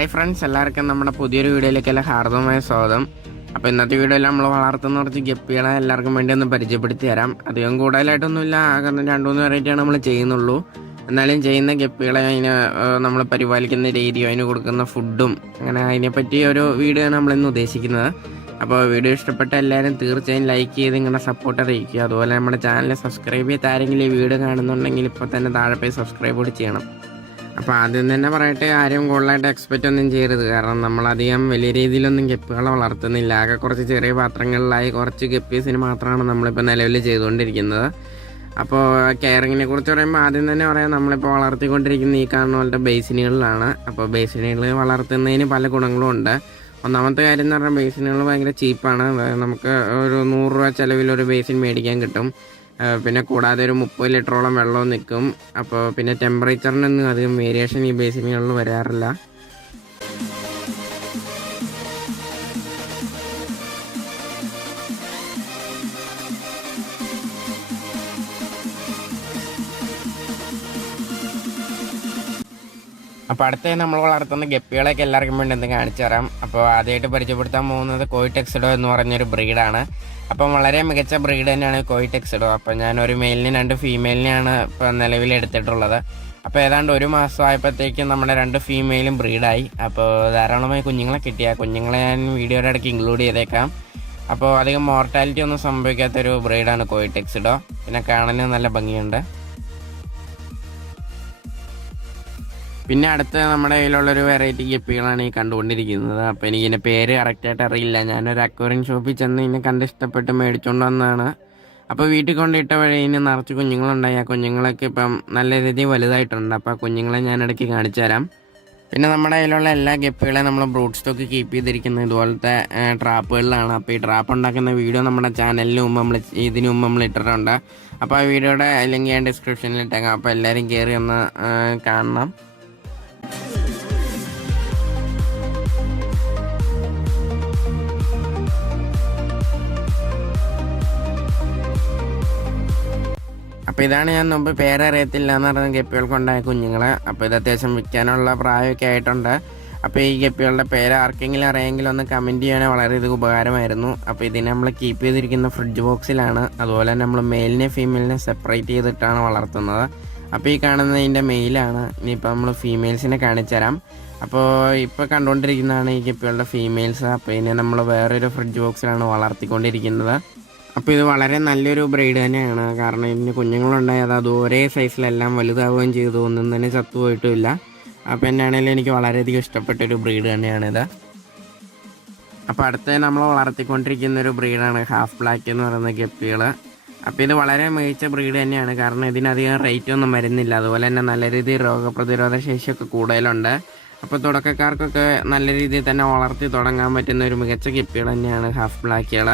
Hi friends, എല്ലാവർക്കും നമ്മുടെ പുതിയൊരു വീഡിയോയിലേക്കെല്ലാം ഹാർദവമായ സ്വാഗതം. അപ്പോൾ ഇന്നത്തെ വീഡിയോയിൽ നമ്മൾ വളർത്തുന്ന കുറച്ച് ഗപ്പികളെ എല്ലാവർക്കും വേണ്ടി ഒന്ന് പരിചയപ്പെടുത്തി തരാം. അധികം കൂടുതലായിട്ടൊന്നുമില്ല, ആകെ 2-3 വെറൈറ്റിയാണ് നമ്മൾ ചെയ്യുന്നുള്ളൂ. എന്നാലും ചെയ്യുന്ന ഗപ്പികളെ നമ്മൾ പരിപാലിക്കുന്ന രീതിയും അതിന് കൊടുക്കുന്ന ഫുഡും അങ്ങനെ അതിനെപ്പറ്റി ഒരു വീഡിയോ ആണ് നമ്മളിന്ന് ഉദ്ദേശിക്കുന്നത്. അപ്പോൾ വീഡിയോ ഇഷ്ടപ്പെട്ട എല്ലാവരും തീർച്ചയായും ലൈക്ക് ചെയ്ത് ഇങ്ങനെ സപ്പോർട്ട് അറിയിക്കുക. അതുപോലെ നമ്മുടെ ചാനൽ സബ്സ്ക്രൈബ് ചെയ്ത് ആരെങ്കിലും ഈ വീഡിയോ കാണുന്നുണ്ടെങ്കിൽ ഇപ്പോൾ തന്നെ താഴെ പോയി സബ്സ്ക്രൈബ് കൂടി ചെയ്യണം. അപ്പോൾ ആദ്യം തന്നെ പറയട്ടെ, ആരും കൂടുതലായിട്ട് എക്സ്പെക്റ്റ് ഒന്നും ചെയ്യരുത്. കാരണം നമ്മളധികം വലിയ രീതിയിലൊന്നും ഗപ്പികളെ വളർത്തുന്നില്ല. ആകെ കുറച്ച് ചെറിയ പാത്രങ്ങളിലായി കുറച്ച് ഗപ്പീസിന് മാത്രമാണ് നമ്മളിപ്പോൾ നിലവിൽ ചെയ്തുകൊണ്ടിരിക്കുന്നത്. അപ്പോൾ കെയറിങ്ങിനെ കുറിച്ച് പറയുമ്പോൾ ആദ്യം തന്നെ പറയാം, നമ്മളിപ്പോൾ വളർത്തിക്കൊണ്ടിരിക്കുന്ന ഈ കാണുന്ന പോലത്തെ ബേസിനുകളിലാണ്. അപ്പോൾ ബേസിനുകൾ വളർത്തുന്നതിന് പല ഗുണങ്ങളും ഉണ്ട്. ഒന്നാമത്തെ കാര്യം എന്ന് പറഞ്ഞാൽ ബേസിനുകൾ ഭയങ്കര ചീപ്പാണ്. നമുക്ക് ഒരു 100 രൂപ ചിലവിലൊരു ബേസിൻ മേടിക്കാൻ കിട്ടും. പിന്നെ കൂടാതെ ഒരു 30 ലിറ്ററോളം വെള്ളവും നിൽക്കും. അപ്പോൾ പിന്നെ ടെമ്പറേച്ചറിനൊന്നും അധികം വേരിയേഷൻ ഈ ബേസിനുകളിൽ വരാറില്ല. അപ്പോൾ അടുത്ത നമ്മൾ വളർത്തുന്ന ഗപ്പികളൊക്കെ എല്ലാവർക്കും വേണ്ടി എന്ത് കാണിച്ചു തരാം. അപ്പോൾ ആദ്യമായിട്ട് പരിചയപ്പെടുത്താൻ പോകുന്നത് കോയി ടെക്സിഡോ എന്ന് പറഞ്ഞൊരു ബ്രീഡാണ്. അപ്പം വളരെ മികച്ച ബ്രീഡ് തന്നെയാണ് കോയി ടെക്സിഡോ. അപ്പോൾ ഞാനൊരു മെയിലിനും 2 ഫീമെയിലിനെയാണ് ഇപ്പോൾ നിലവിൽ എടുത്തിട്ടുള്ളത്. അപ്പോൾ ഏതാണ്ട് 1 മാസം ആയപ്പോഴത്തേക്കും നമ്മുടെ 2 ഫീമെയിലും ബ്രീഡായി. അപ്പോൾ ധാരാളമായി കുഞ്ഞുങ്ങളെ കിട്ടിയ കുഞ്ഞുങ്ങളെ ഞാൻ വീഡിയോയുടെ ഇടയ്ക്ക് ഇൻക്ലൂഡ് ചെയ്തേക്കാം. അപ്പോൾ അധികം മോർട്ടാലിറ്റി ഒന്നും സംഭവിക്കാത്തൊരു ബ്രീഡാണ് കോയി ടെക്സിഡോ. പിന്നെ കാണാനും നല്ല ഭംഗിയുണ്ട്. പിന്നെ അടുത്ത നമ്മുടെ കയ്യിലുള്ളൊരു വെറൈറ്റി ഗപ്പികളാണ് ഈ കണ്ടുകൊണ്ടിരിക്കുന്നത്. അപ്പോൾ എനിക്കിതിൻ്റെ പേര് കറക്റ്റായിട്ട് അറിയില്ല. ഞാനൊരു അക്വേറിയം ഷോപ്പിൽ ചെന്ന് ഇതിനെ കണ്ട് ഇഷ്ടപ്പെട്ട് മേടിച്ചുകൊണ്ട് വന്നതാണ്. അപ്പോൾ വീട്ടിൽ കൊണ്ടിട്ട വഴി ഇതിന് നിറച്ച് കുഞ്ഞുങ്ങളുണ്ടായി. ആ കുഞ്ഞുങ്ങളൊക്കെ ഇപ്പം നല്ല രീതിയിൽ വലുതായിട്ടുണ്ട്. അപ്പോൾ ആ കുഞ്ഞുങ്ങളെ ഞാൻ ഇടയ്ക്ക് കാണിച്ചു തരാം. പിന്നെ നമ്മുടെ കയ്യിലുള്ള എല്ലാ ഗപ്പികളെയും നമ്മൾ ബ്രൂഡ് സ്റ്റോക്ക് കീപ്പ് ചെയ്തിരിക്കുന്നത് ഇതുപോലത്തെ ട്രാപ്പുകളിലാണ്. അപ്പോൾ ഈ ട്രാപ്പ് ഉണ്ടാക്കുന്ന വീഡിയോ നമ്മുടെ ചാനലിന് മുമ്പ് ഇതിനു മുമ്പ് നമ്മൾ ഇട്ടിട്ടുണ്ട്. അപ്പോൾ ആ വീഡിയോയുടെ ലിങ്ക് ഞാൻ ഡിസ്ക്രിപ്ഷനിൽ ഇട്ടേക്കാം. അപ്പോൾ എല്ലാവരും കയറി ഒന്ന് കാണണം. അപ്പോൾ ഇതാണ് ഞാൻ മുമ്പ് പേരറിയത്തില്ല എന്ന് പറഞ്ഞ ഗപ്പികൾക്കുണ്ടായ കുഞ്ഞുങ്ങൾ. അപ്പോൾ ഇത് അത്യാവശ്യം വിൽക്കാനുള്ള പ്രായമൊക്കെ ആയിട്ടുണ്ട്. അപ്പോൾ ഈ ഗപ്പികളുടെ പേര് ആർക്കെങ്കിലും അറിയാമെങ്കിൽ ഒന്ന് കമൻറ്റ് ചെയ്യുകയാണെങ്കിൽ വളരെ ഇത് ഉപകാരമായിരുന്നു. അപ്പോൾ ഇതിനെ നമ്മൾ കീപ്പ് ചെയ്തിരിക്കുന്ന ഫ്രിഡ്ജ് ബോക്സിലാണ്. അതുപോലെ തന്നെ നമ്മൾ മെയിലിനെ ഫീമെയിലിനെ സെപ്പറേറ്റ് ചെയ്തിട്ടാണ് വളർത്തുന്നത്. അപ്പോൾ ഈ കാണുന്നത് ഇതിൻ്റെ മെയിലാണ്. ഇനിയിപ്പോൾ നമ്മൾ ഫീമെയിൽസിനെ കാണിച്ചു തരാം. അപ്പോൾ ഇപ്പോൾ കണ്ടുകൊണ്ടിരിക്കുന്നതാണ് ഈ ഗപ്പികളുടെ ഫീമെയിൽസ്. അപ്പോൾ ഇതിനെ നമ്മൾ വേറൊരു ഫ്രിഡ്ജ് ബോക്സിലാണ് വളർത്തിക്കൊണ്ടിരിക്കുന്നത്. അപ്പോൾ ഇത് വളരെ നല്ലൊരു ബ്രീഡ് തന്നെയാണ്. കാരണം ഇതിന് കുഞ്ഞുങ്ങളുണ്ടായത് അത് ഒരേ സൈസിലെല്ലാം വലുതാവുകയും ചെയ്തു, ഒന്നും തന്നെ ചത്തുപോയിട്ടുമില്ല. അപ്പോൾ എന്നാണെങ്കിലും എനിക്ക് വളരെയധികം ഇഷ്ടപ്പെട്ടൊരു ബ്രീഡ് തന്നെയാണിത്. അപ്പോൾ അടുത്ത നമ്മൾ വളർത്തിക്കൊണ്ടിരിക്കുന്നൊരു ബ്രീഡാണ് ഹാഫ് ബ്ലാക്ക് എന്ന് പറയുന്ന ഗപ്പികൾ. അപ്പോൾ ഇത് വളരെ മികച്ച ബ്രീഡ് തന്നെയാണ്. കാരണം ഇതിനധികം റേറ്റ് ഒന്നും വരുന്നില്ല. അതുപോലെ തന്നെ നല്ല രീതിയിൽ രോഗപ്രതിരോധ ശേഷിയൊക്കെ കൂടുതലുണ്ട്. അപ്പോൾ തുടക്കക്കാർക്കൊക്കെ നല്ല രീതിയിൽ തന്നെ വളർത്തി തുടങ്ങാൻ പറ്റുന്ന ഒരു മികച്ച ഗപ്പികൾ തന്നെയാണ് ഹാഫ് ബ്ലാക്കുകൾ.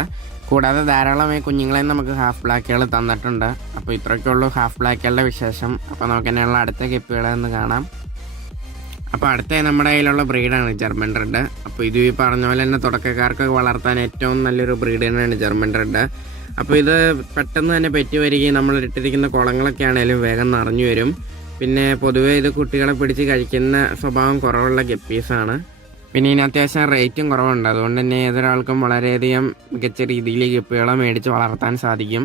കൂടാതെ ധാരാളമായി കുഞ്ഞുങ്ങളെ നമുക്ക് ഹാഫ് ബ്ലാക്കുകൾ തന്നിട്ടുണ്ട്. അപ്പോൾ ഇത്രയൊക്കെയുള്ളൂ ഹാഫ് ബ്ലാക്കുകളുടെ വിശേഷം. അപ്പോൾ നമുക്ക് തന്നെയുള്ള അടുത്ത ഗപ്പികളെ ഒന്ന് കാണാം. അപ്പോൾ അടുത്ത നമ്മുടെ കയ്യിലുള്ള ബ്രീഡാണ് ജർമ്മൻ റെഡ്. അപ്പോൾ ഇത് ഈ പറഞ്ഞ പോലെ തന്നെ തുടക്കക്കാർക്ക് വളർത്താൻ ഏറ്റവും നല്ലൊരു ബ്രീഡ് തന്നെയാണ് ജർമ്മൻ റെഡ്. അപ്പോൾ ഇത് പെട്ടെന്ന് തന്നെ പെറ്റി വരികയും നമ്മൾ ഇട്ടിരിക്കുന്ന കുളങ്ങളൊക്കെ ആണെങ്കിലും വേഗം നിറഞ്ഞു വരും. പിന്നെ പൊതുവേ ഇത് കുട്ടികളെ പിടിച്ച് കഴിക്കുന്ന സ്വഭാവം കുറവുള്ള ഗപ്പീസാണ്. പിന്നെ ഇതിന് അത്യാവശ്യം റേറ്റും കുറവുണ്ട്. അതുകൊണ്ട് തന്നെ ഏതൊരാൾക്കും വളരെയധികം മികച്ച രീതിയിൽ ഗപ്പികളെ മേടിച്ച് വളർത്താൻ സാധിക്കും.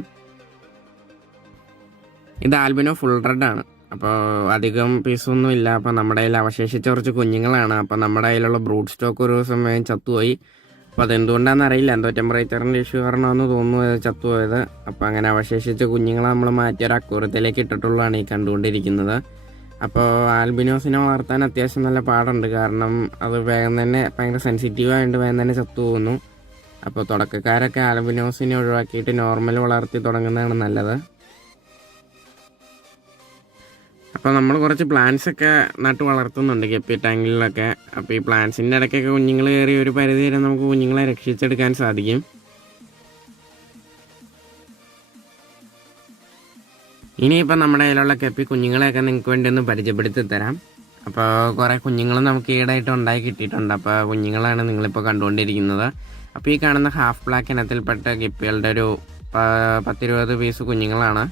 ഇത് ആൽബിനോ ഫുൾ റെഡ് ആണ്. അപ്പോൾ അധികം പീസൊന്നും ഇല്ല. അപ്പോൾ നമ്മുടെ കയ്യിൽ അവശേഷിച്ച കുറച്ച് കുഞ്ഞുങ്ങളാണ്. അപ്പോൾ നമ്മുടെ കയ്യിലുള്ള ബ്രൂഡ് സ്റ്റോക്ക് ഒരു ദിവസം വേഗം ചത്തുപോയി. അപ്പോൾ അതെന്തുകൊണ്ടാണെന്ന് അറിയില്ല, എന്തോ ടെമ്പറേച്ചറിൻ്റെ ഇഷ്യൂ കാരണമാണെന്ന് തോന്നുന്നു ചത്തുപോയത്. അപ്പോൾ അങ്ങനെ അവശേഷിച്ച കുഞ്ഞുങ്ങളെ നമ്മൾ മാറ്റി ഒരു അക്വേറിയത്തിലേക്ക് ഇട്ടിട്ടുള്ളതാണ് ഈ കണ്ടുകൊണ്ടിരിക്കുന്നത്. അപ്പോൾ ആൽബിനോസിനെ വളർത്താൻ അത്യാവശ്യം നല്ല പാടുണ്ട്. കാരണം അത് വേഗം തന്നെ ഭയങ്കര സെൻസിറ്റീവായതുകൊണ്ട് വേഗം തന്നെ ചത്തുപോകുന്നു. അപ്പോൾ തുടക്കക്കാരൊക്കെ ആൽബിനോസിനെ ഒഴിവാക്കിയിട്ട് നോർമൽ വളർത്തി തുടങ്ങുന്നതാണ് നല്ലത്. അപ്പോൾ നമ്മൾ കുറച്ച് പ്ലാന്റ്സൊക്കെ നട്ട് വളർത്തുന്നുണ്ട് ഗപ്പി ടാങ്കിലൊക്കെ. അപ്പോൾ ഈ പ്ലാന്റ്സിൻ്റെ ഇടയ്ക്കൊക്കെ കുഞ്ഞുങ്ങൾ കയറി ഒരു പരിധി വരെ നമുക്ക് കുഞ്ഞുങ്ങളെ രക്ഷിച്ചെടുക്കാൻ സാധിക്കും. ഇനിയിപ്പോൾ നമ്മുടെ കയ്യിലുള്ള ഗപ്പി കുഞ്ഞുങ്ങളെയൊക്കെ നിങ്ങൾക്ക് വേണ്ടി ഒന്ന് പരിചയപ്പെടുത്തി തരാം. അപ്പോൾ കുറേ കുഞ്ഞുങ്ങൾ നമുക്ക് ഈടായിട്ട് ഉണ്ടായി കിട്ടിയിട്ടുണ്ട്. അപ്പോൾ കുഞ്ഞുങ്ങളാണ് നിങ്ങളിപ്പോൾ കണ്ടുകൊണ്ടിരിക്കുന്നത്. അപ്പോൾ ഈ കാണുന്ന ഹാഫ് ബ്ലാക്ക് ഇനത്തിൽപ്പെട്ട ഗപ്പികളുടെ ഒരു 10-20 പീസ് കുഞ്ഞുങ്ങളാണ്.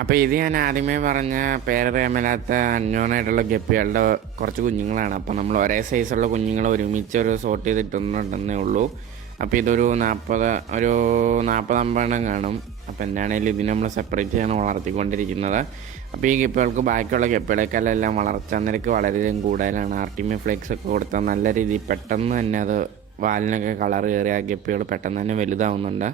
അപ്പോൾ ഇത് ഞാൻ ആദ്യമേ പറഞ്ഞ പേരറിയാമല്ലാത്ത അന്യോണായിട്ടുള്ള ഗപ്പികളുടെ കുറച്ച് കുഞ്ഞുങ്ങളാണ്. അപ്പോൾ നമ്മൾ ഒരേ സൈസുള്ള കുഞ്ഞുങ്ങൾ ഒരുമിച്ച് ഒരു സോർട്ട് ചെയ്തിട്ടുണ്ടെന്നേ ഉള്ളൂ. അപ്പോൾ ഇതൊരു 40-50 കാണും. അപ്പോൾ എന്താണെങ്കിലും ഇതിന് നമ്മൾ സെപ്പറേറ്റ് ചെയ്യാണ് വളർത്തിക്കൊണ്ടിരിക്കുന്നത്. അപ്പോൾ ഈ ഗപ്പികൾക്ക് ബാക്കിയുള്ള ഗപ്പികളെക്കാളെല്ലാം വളർച്ചാ നിരക്ക് വളരെയധികം കൂടുതലാണ്. ആർട്ടിമിയ ഫ്ലേക്സ് ഒക്കെ കൊടുത്താൽ നല്ല രീതിയിൽ പെട്ടെന്ന് തന്നെ അത് വാലിനൊക്കെ കളർ കയറി ആ ഗപ്പികൾ പെട്ടെന്ന് തന്നെ വലുതാവുന്നുണ്ട്.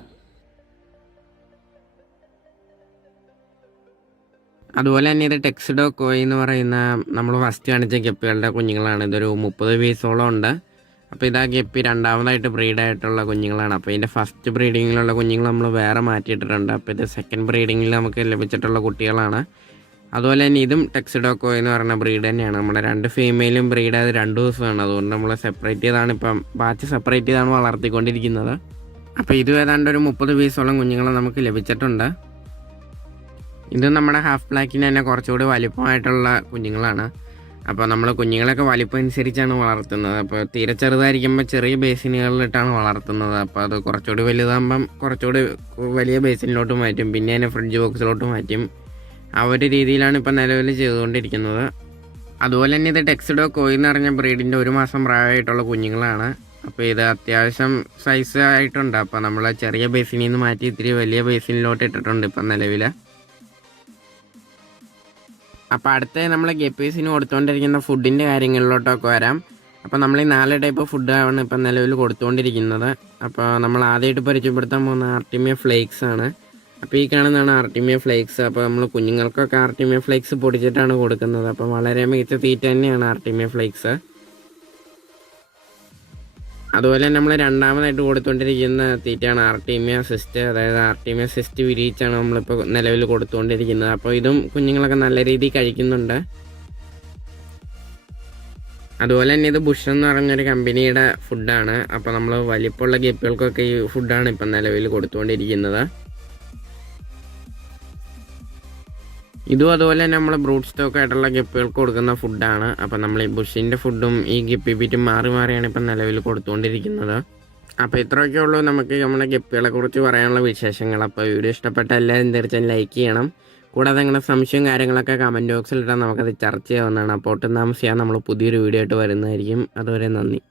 അതുപോലെ തന്നെ ഇത് ടെക്സിഡോ കോയി എന്ന് പറയുന്ന നമ്മൾ ഫസ്റ്റ് കാണിച്ച ഗപ്പികളുടെ കുഞ്ഞുങ്ങളാണ്. ഇതൊരു 30 പീസോളം ഉണ്ട്. അപ്പോൾ ഇതാ ഗപ്പി രണ്ടാമതായിട്ട് ബ്രീഡായിട്ടുള്ള കുഞ്ഞുങ്ങളാണ്. അപ്പോൾ ഇതിൻ്റെ ഫസ്റ്റ് ബ്രീഡിങ്ങിലുള്ള കുഞ്ഞുങ്ങൾ നമ്മൾ വേറെ മാറ്റിയിട്ടിട്ടുണ്ട്. അപ്പോൾ ഇത് സെക്കൻഡ് ബ്രീഡിങ്ങിൽ നമുക്ക് ലഭിച്ചിട്ടുള്ള കുട്ടികളാണ്. അതുപോലെ തന്നെ ഇതും ടെക്സിഡോ കോയി എന്ന് പറയുന്ന ബ്രീഡ് തന്നെയാണ്. നമ്മുടെ 2 ഫീമെയിലും ബ്രീഡ് ആയത് 2 ദിവസമാണ്. അതുകൊണ്ട് നമ്മൾ സെപ്പറേറ്റ് ചെയ്താണ് ഇപ്പം ബാച്ച് സെപ്പറേറ്റ് ചെയ്താണ് വളർത്തിക്കൊണ്ടിരിക്കുന്നത്. അപ്പോൾ ഇതും ഏതാണ്ട് ഒരു 30 പീസോളം കുഞ്ഞുങ്ങൾ നമുക്ക് ലഭിച്ചിട്ടുണ്ട്. ഇത് നമ്മുടെ ഹാഫ് ബ്ലാക്കിന് തന്നെ കുറച്ചുകൂടി വലിപ്പമായിട്ടുള്ള കുഞ്ഞുങ്ങളാണ്. അപ്പോൾ നമ്മൾ കുഞ്ഞുങ്ങളൊക്കെ വലിപ്പം അനുസരിച്ചാണ് വളർത്തുന്നത്. അപ്പോൾ തീരെ ചെറുതായിരിക്കുമ്പോൾ ചെറിയ ബേസിനുകളിലിട്ടാണ് വളർത്തുന്നത്. അപ്പോൾ അത് കുറച്ചുകൂടി വലുതാകുമ്പം കുറച്ചുകൂടി വലിയ ബേസിനിലോട്ട് മാറ്റും, പിന്നെ അതിനെ ഫ്രിഡ്ജ് ബോക്സിലോട്ട് മാറ്റും. ആ ഒരു രീതിയിലാണ് ഇപ്പോൾ നിലവിൽ ചെയ്തുകൊണ്ടിരിക്കുന്നത്. അതുപോലെ തന്നെ ഇത് ടെക്സിഡോ കോയി എന്ന് പറഞ്ഞ ബ്രീഡിൻ്റെ 1 മാസം പ്രായമായിട്ടുള്ള കുഞ്ഞുങ്ങളാണ്. അപ്പോൾ ഇത് അത്യാവശ്യം സൈസ് ആയിട്ടുണ്ട്. അപ്പോൾ നമ്മൾ ചെറിയ ബേസിനിൽ നിന്ന് മാറ്റി ഇത്തിരി വലിയ ബേസിനിലോട്ട് ഇട്ടിട്ടുണ്ട് ഇപ്പം നിലവിൽ. അപ്പോൾ അടുത്ത നമ്മൾ ഗപ്പീസിന് കൊടുത്തുകൊണ്ടിരിക്കുന്ന ഫുഡിൻ്റെ കാര്യങ്ങളിലോട്ടൊക്കെ വരാം. അപ്പോൾ നമ്മൾ ഈ 4 ടൈപ്പ് ഫുഡാണ് ഇപ്പം നിലവിൽ കൊടുത്തുകൊണ്ടിരിക്കുന്നത്. അപ്പോൾ നമ്മൾ ആദ്യമായിട്ട് പരിചയപ്പെടുത്താൻ പോകുന്ന ആർട്ടിമിയ ഫ്ലേക്സ് ആണ്. അപ്പോൾ ഈ കാണുന്നതാണ് ആർട്ടിമിയ ഫ്ലേക്സ്. അപ്പോൾ നമ്മൾ കുഞ്ഞുങ്ങൾക്കൊക്കെ ആർട്ടിമിയ ഫ്ലേക്സ് പൊടിച്ചിട്ടാണ് കൊടുക്കുന്നത്. അപ്പോൾ വളരെ മികച്ച തീറ്റ തന്നെയാണ് ആർട്ടിമിയ ഫ്ലേക്സ്. അതുപോലെ നമ്മൾ രണ്ടാമതായിട്ട് കൊടുത്തുകൊണ്ടിരിക്കുന്ന തീറ്റയാണ് ആർട്ടിമിയ സിസ്റ്റ്. അതായത് ആർട്ടിമിയ സിസ്റ്റ് വിരിയിച്ചാണ് നമ്മളിപ്പോൾ നിലവിൽ കൊടുത്തുകൊണ്ടിരിക്കുന്നത്. അപ്പോൾ ഇതും കുഞ്ഞുങ്ങളൊക്കെ നല്ല രീതിയിൽ കഴിക്കുന്നുണ്ട്. അതുപോലെ തന്നെ ഇത് ബുഷ് എന്ന് പറഞ്ഞൊരു കമ്പനിയുടെ ഫുഡാണ്. അപ്പോൾ നമ്മൾ വലിപ്പമുള്ള ഗപ്പികൾക്കൊക്കെ ഈ ഫുഡാണ് ഇപ്പം നിലവിൽ കൊടുത്തുകൊണ്ടിരിക്കുന്നത്. ഇതും അതുപോലെ തന്നെ നമ്മൾ ബ്രൂട്ട് സ്റ്റോക്ക് ആയിട്ടുള്ള ഗപ്പികൾക്ക് കൊടുക്കുന്ന ഫുഡാണ്. അപ്പോൾ നമ്മൾ ഈ ബുഷിൻ്റെ ഫുഡും ഈ ഗപ്പി ബീറ്റും മാറിയാണ് ഇപ്പം നിലവിൽ കൊടുത്തുകൊണ്ടിരിക്കുന്നത്. അപ്പോൾ ഇത്രയൊക്കെ ഉള്ളൂ നമുക്ക് നമ്മുടെ ഗപ്പികളെ കുറിച്ച് പറയാനുള്ള വിശേഷങ്ങൾ. അപ്പോൾ വീഡിയോ ഇഷ്ടപ്പെട്ട എല്ലാവരും തീർച്ചയായും ലൈക്ക് ചെയ്യണം. കൂടാതെ നിങ്ങളുടെ സംശയവും കാര്യങ്ങളൊക്കെ കമൻറ്റ് ബോക്സിലിട്ടാൽ നമുക്കത് ചർച്ച ചെയ്യാവുന്നതാണ്. അപ്പോൾ ഒട്ടും താമസിയാതെ നമ്മൾ പുതിയൊരു വീഡിയോ ആയിട്ട് വരുന്നതായിരിക്കും. അതുവരെ നന്ദി.